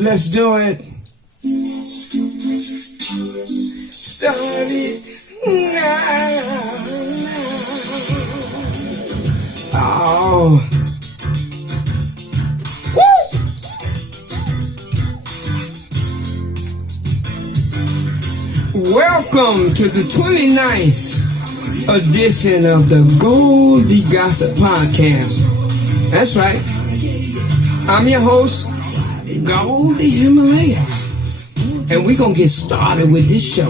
Let's do it. Start it now. Oh. Woo! Welcome to the 29th edition of the Goldie Gossip podcast. That's right. I'm your host, Goldie Himalaya. And we're going to get started with this show.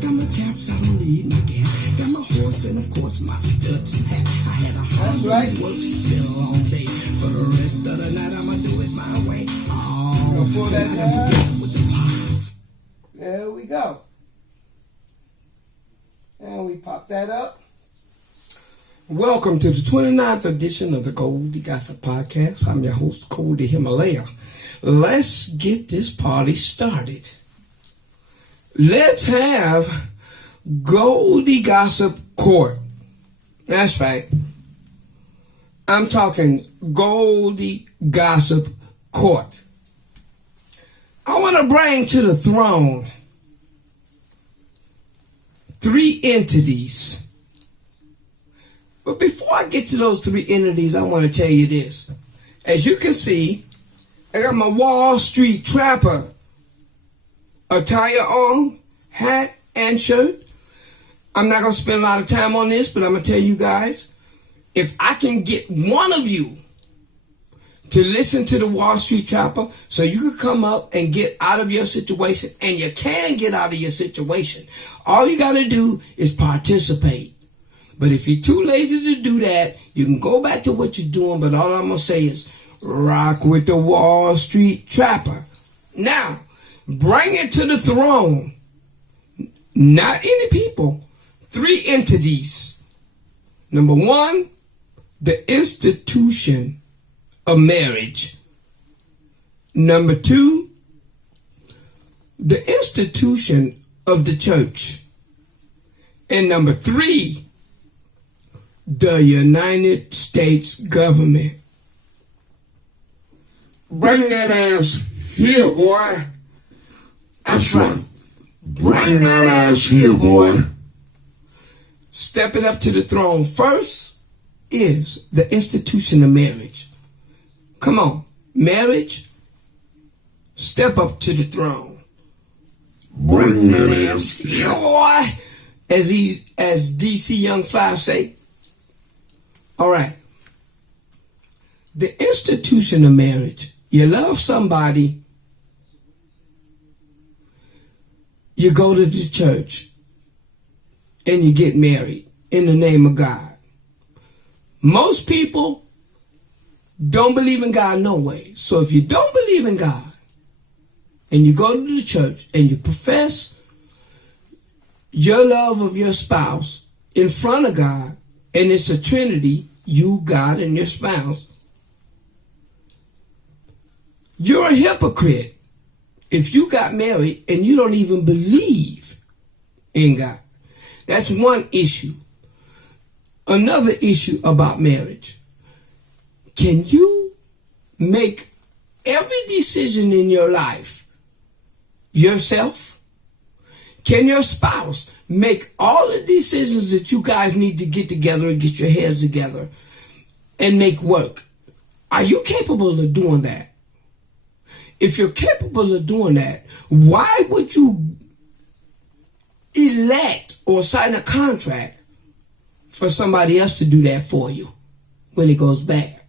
Got my chaps, I don't need my gas. Got my horse and of course my studs and hat. I had a hard day's work still all day. For the rest of the night, I'ma do it my way. Oh, before that, with the posse. There we go. And we pop that up. Welcome to the 29th edition of the Goldie Gossip podcast. I'm your host, Goldie Himalaya. Let's get this party started. Let's have Goldie Gossip Court. That's right. I'm talking Goldie Gossip Court. I want to bring to the throne three entities. But before I get to those three entities, I want to tell you this. As you can see, I got my Wall Street Trapper attire on, hat and shirt. I'm not going to spend a lot of time on this, but I'm going to tell you guys, if I can get one of you to listen to the Wall Street Trapper so you can come up and get out of your situation, and you can get out of your situation, all you got to do is participate. But if you're too lazy to do that, you can go back to what you're doing, but all I'm going to say is rock with the Wall Street Trapper. Now, bring it to the throne. Not any people. Three entities. Number one, the institution of marriage. Number two, the institution of the church. And number three, the United States government. Bring that ass here, boy. That's right. Bring that ass here, boy. Stepping up to the throne first is the institution of marriage. Come on, marriage, step up to the throne. Bring that ass here, boy. As DC Young Fly say. All right. The institution of marriage. You love somebody. You go to the church and you get married in the name of God. Most people don't believe in God no way. So if you don't believe in God and you go to the church and you profess your love of your spouse in front of God, and it's a trinity, you, God, and your spouse, you're a hypocrite if you got married and you don't even believe in God. That's one issue. Another issue about marriage. Can you make every decision in your life yourself? Can your spouse make all the decisions that you guys need to get together and get your heads together and make work? Are you capable of doing that? If you're capable of doing that, why would you elect or sign a contract for somebody else to do that for you when it goes bad?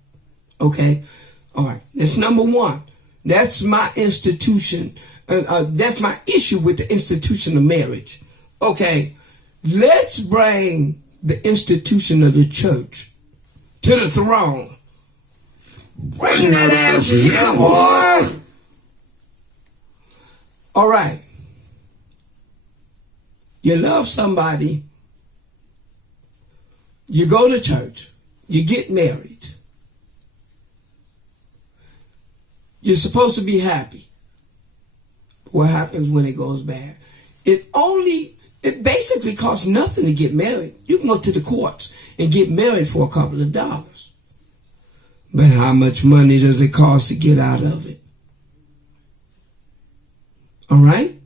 Okay? All right. That's number one. That's my institution. That's my issue with the institution of marriage. Okay. Let's bring the institution of the church to the throne. Bring that ass here, boy. All right. You love somebody. You go to church. You get married. You're supposed to be happy. What happens when it goes bad? It basically costs nothing to get married. You can go to the courts and get married for a couple of dollars. But how much money does it cost to get out of it? All right?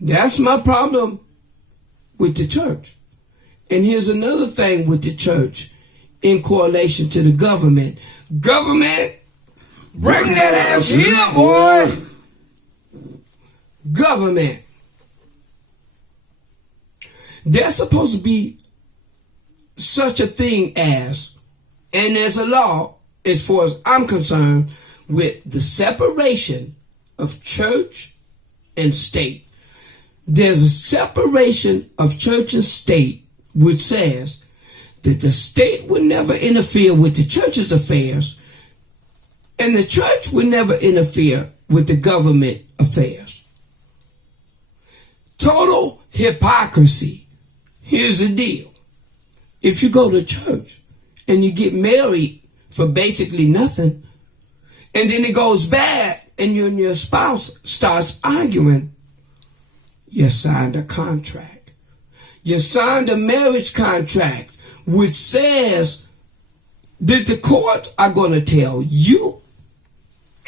That's my problem with the church. And here's another thing with the church in correlation to the government. Government, Bring that ass here, boy. government. There's supposed to be such a thing as, and there's a law, as far as I'm concerned, with the separation of church and state. There's a separation of church and state which says that the state would never interfere with the church's affairs and the church would never interfere with the government affairs. Total hypocrisy. Here's the deal. If you go to church and you get married for basically nothing, and then it goes bad and you and your spouse starts arguing, you signed a contract. You signed a marriage contract which says that the courts are going to tell you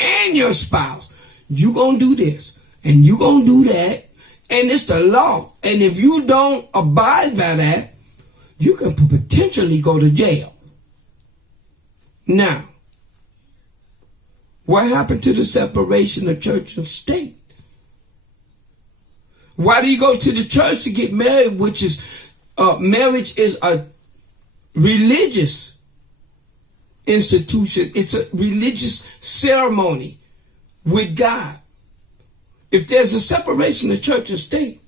and your spouse, you going to do this and you going to do that, and it's the law. And if you don't abide by that, you can potentially go to jail. Now, what happened to the separation of church and state? Why do you go to the church to get married, which is, marriage is a religious institution. It's a religious ceremony with God. If there's a separation of church and state,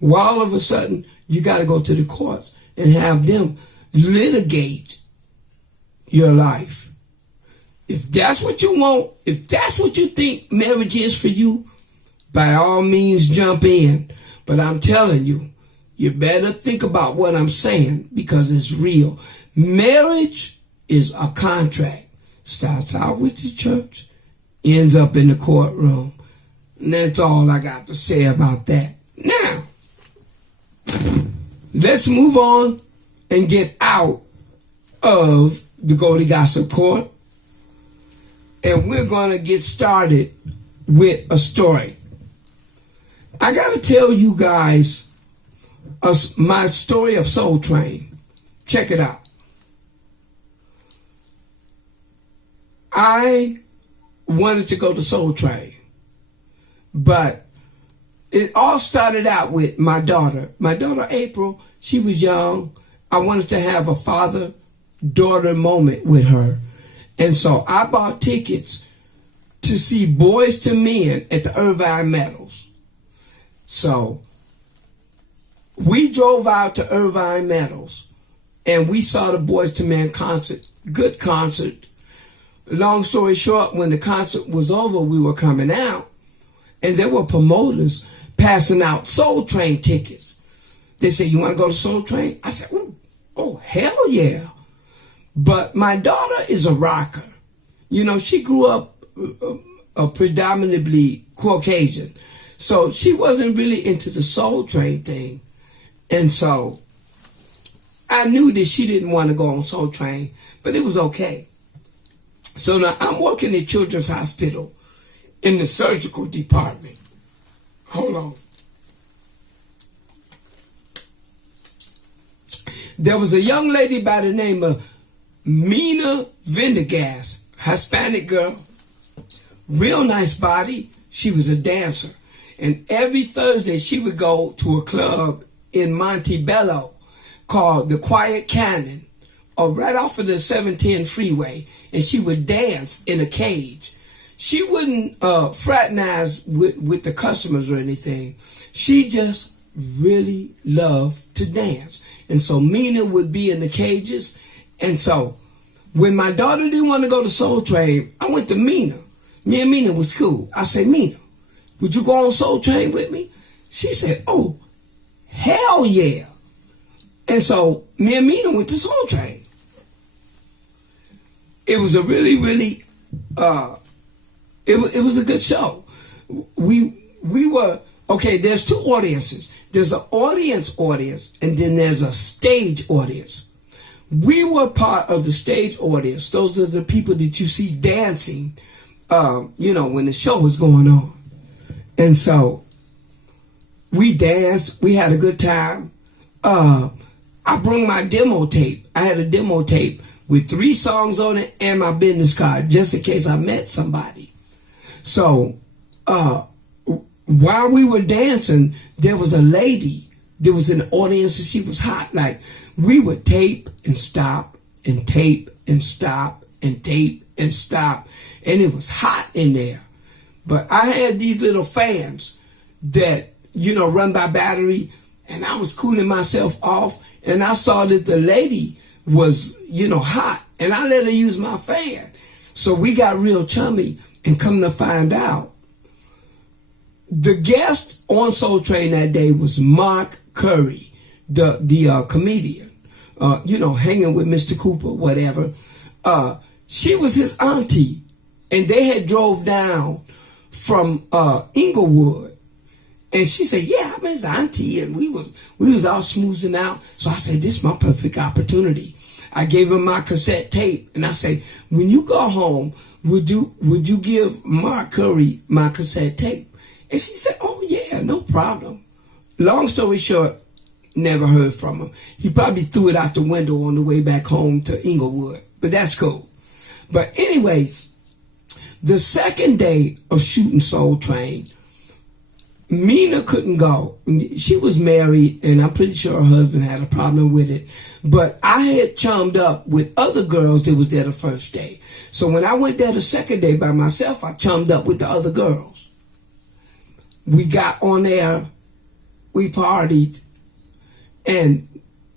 well, all of a sudden, you got to go to the courts and have them litigate your life. If that's what you want, if that's what you think marriage is for you, by all means jump in. But I'm telling you, you better think about what I'm saying because it's real. Marriage is a contract. Starts out with the church, ends up in the courtroom. And that's all I got to say about that. Now, let's move on and get out of the Goldie Gossip Court. And we're going to get started with a story. I got to tell you guys my story of Soul Train. Check it out. I wanted to go to Soul Train, but it all started out with my daughter. My daughter, April, she was young. I wanted to have a father-daughter moment with her. And so I bought tickets to see Boys to Men at the Irvine Meadows. So we drove out to Irvine Meadows and we saw the Boys to Men concert. Good concert. Long story short, when the concert was over, we were coming out and there were promoters passing out Soul Train tickets. They said, you want to go to Soul Train? I said, oh, hell yeah. But my daughter is a rocker. You know, she grew up predominantly Caucasian. So she wasn't really into the Soul Train thing. And so I knew that she didn't want to go on Soul Train, but it was okay. So now I'm working at Children's Hospital in the surgical department. Hold on. There was a young lady by the name of Mina Vendegas, Hispanic girl, real nice body. She was a dancer. And every Thursday she would go to a club in Montebello called the Quiet Cannon, or right off of the 710 freeway, and she would dance in a cage. She wouldn't fraternize with the customers or anything. She just really loved to dance. And so Mina would be in the cages. And so when my daughter didn't want to go to Soul Train, I went to Mina. Me and Mina was cool. I said, Mina, would you go on Soul Train with me? She said, oh, hell yeah. And so me and Mina went to Soul Train. It was a really, really, it was a good show. We were, okay, there's two audiences. There's an audience, and then there's a stage audience. We were part of the stage audience. Those are the people that you see dancing, when the show was going on. And so We danced. We had a good time. I brought my demo tape. I had a demo tape with 3 songs on it and my business card, just in case I met somebody. So, while we were dancing, there was a lady. There was an audience and she was hot. Like, we would tape and stop and tape and stop and tape and stop. And it was hot in there. But I had these little fans that, run by battery. And I was cooling myself off. And I saw that the lady was, hot. And I let her use my fan. So we got real chummy. And come to find out, the guest on Soul Train that day was Mark Curry, the comedian, hanging with Mr. Cooper, whatever. She was his auntie, and they had drove down from Inglewood, and she said, "Yeah, I'm his auntie," and we was all smoozing out. So I said, "This is my perfect opportunity." I gave him my cassette tape, and I said, "When you go home, would you give Mark Curry my cassette tape?" And she said, "Oh yeah, no problem." Long story short, never heard from him. He probably threw it out the window on the way back home to Inglewood, but that's cool. But anyways, the second day of shooting Soul Train, Mina couldn't go. She was married, and I'm pretty sure her husband had a problem with it. But I had chummed up with other girls that was there the first day. So when I went there the second day by myself, I chummed up with the other girls. We got on there, we partied, and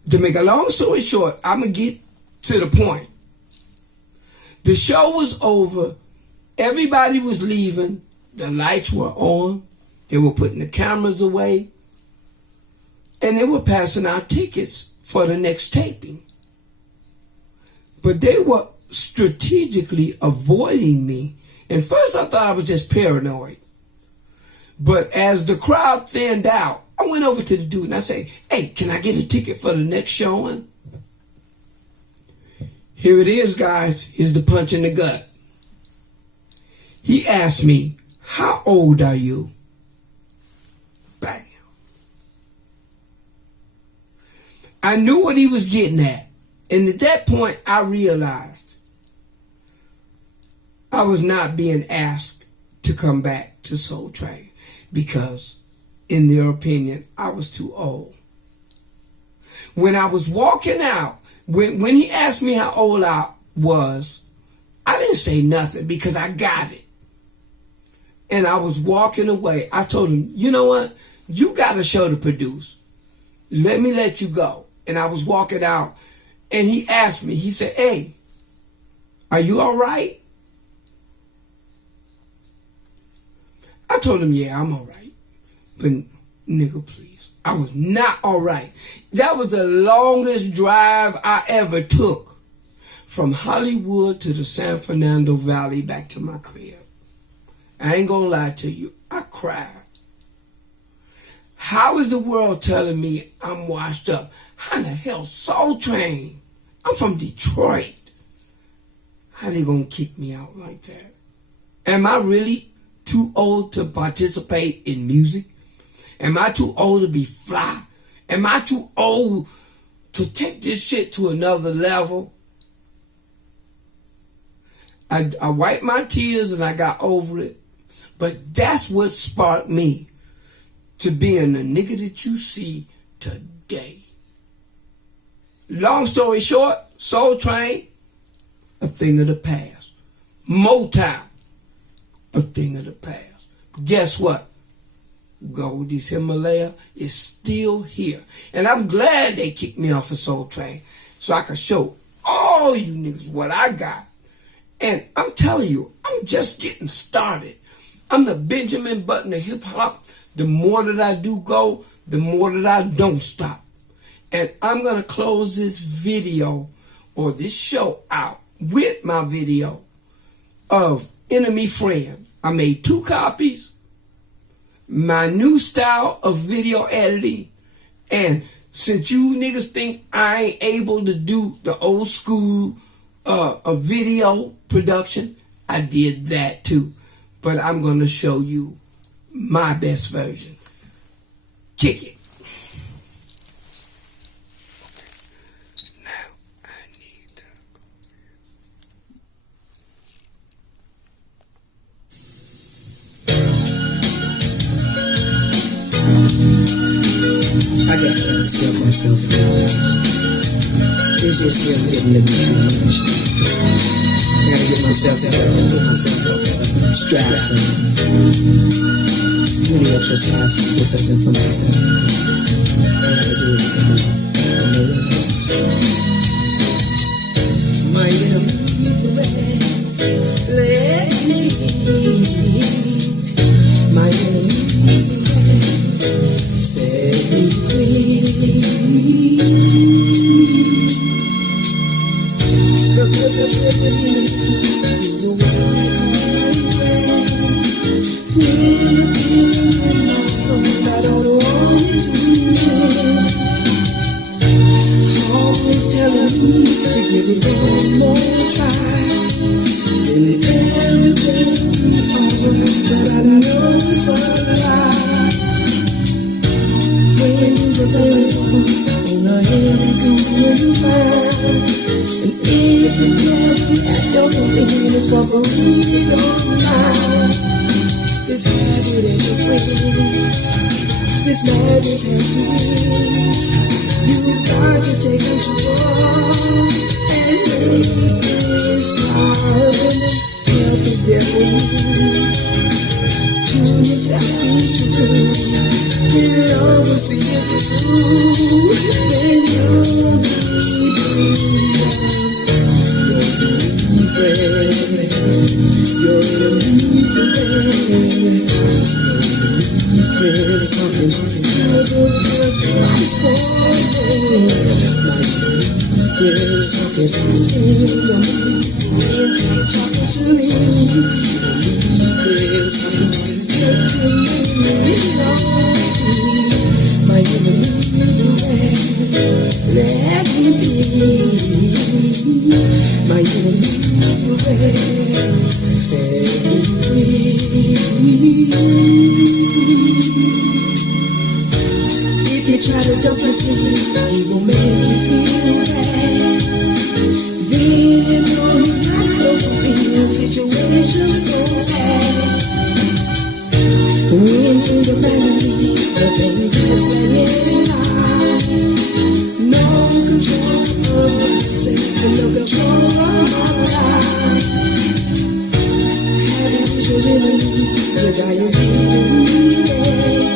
to make a long story short, I'm going to get to the point. The show was over, everybody was leaving, the lights were on, they were putting the cameras away, and they were passing out tickets for the next taping. But they were strategically avoiding me. And first I thought I was just paranoid. But as the crowd thinned out, I went over to the dude and I said, "Hey, can I get a ticket for the next showing?" Here it is, guys. Here's the punch in the gut. He asked me, "How old are you?" Bam. I knew what he was getting at. And at that point, I realized I was not being asked to come back to Soul Train because, in their opinion, I was too old. When I was walking out, when he asked me how old I was, I didn't say nothing because I got it. And I was walking away. I told him, "You know what? You got a show to produce. Let me let you go." And I was walking out, and he asked me, he said, "Hey, are you all right?" I told him, "Yeah, I'm all right." But nigga, please, I was not all right. That was the longest drive I ever took from Hollywood to the San Fernando Valley back to my crib. I ain't gonna lie to you, I cried. How is the world telling me I'm washed up? How in the hell Soul Train? I'm from Detroit. How they gonna kick me out like that? Am I really too old to participate in music? Am I too old to be fly? Am I too old to take this shit to another level? I wiped my tears and I got over it. But that's what sparked me to being the nigga that you see today. Long story short, Soul Train, a thing of the past. Motown, a thing of the past. But guess what? Goldie's Himalaya is still here. And I'm glad they kicked me off of Soul Train so I can show all you niggas what I got. And I'm telling you, I'm just getting started. I'm the Benjamin Button of hip-hop. The more that I do go, the more that I don't stop. And I'm going to close this video or this show out with my video of Enemy Friend. I made 2 copies. My new style of video editing. And since you niggas think I ain't able to do the old school a video production, I did that too. But I'm going to show you my best version. Kick it. Now I need to go. I gotta sell myself. It's just getting a little too much. I gotta get myself together, get myself straps and do the exercise, get something for myself. I gotta do it for no one else. My enemy forever, let me be. My enemy forever, set me free. The enemy is a way my friend. Living in my soul, I don't want to live. Always telling me to give it one more try. And everything will be alright, but I know it's a lie. Friends are available on a every fine. And if you carry at your feelings for free, don't lie. This habit ain't your friend. This madness has to end. You've got to take control and make this happen. Help is there for you. To yourself, be true. Get it over, see it through. Then you'll be free. You're the friend. You're the friend. Friends talking together, Christ for me. Friends talking together, talking to me. Friends talking together, my enemy, let me be. My enemy, set me free. If you try to dump your feet, he will make you feel bad. Then you know he's not close to being a situation so sad. Went through the valley, but then he just let it lie. No control of myself and no control of my life. Having your enemy, you're dying every day.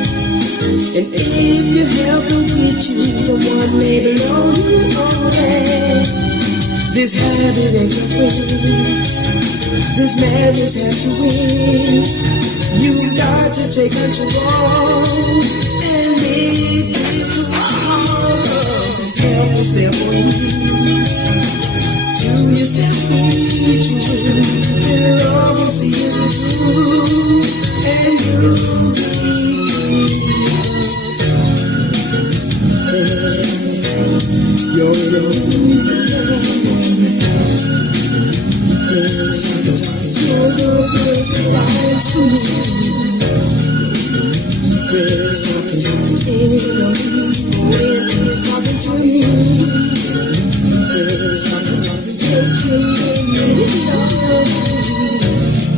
And if your health don't get you, someone may blow you away. This habit ain't your friend. This madness has to win. You got to take control and make it wrong. Help is there for you. To yourself, be true. It'll always see you through, and you'll be you're in a movie. You're the lights to me. Friends talking to me. Friends talking to me. Friends talking to me.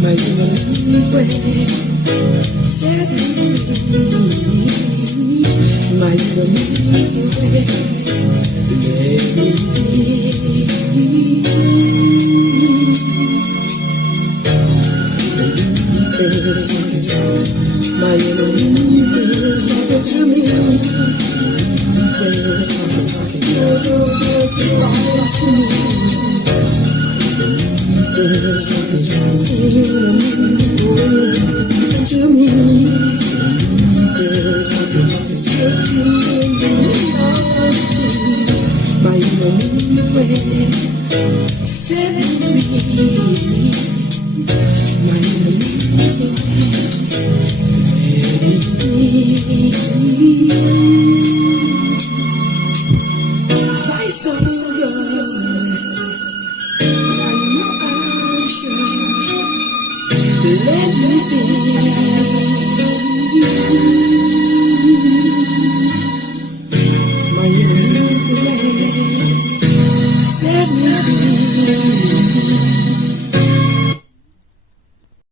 My enemy friend set me free. My enemy friend. Let me be. My enemy is talking to me. Friends talking to me. Friends talking to me. My enemy friend set me free. My enemy friend let me be. Life's so good, I know I should let me be. everything.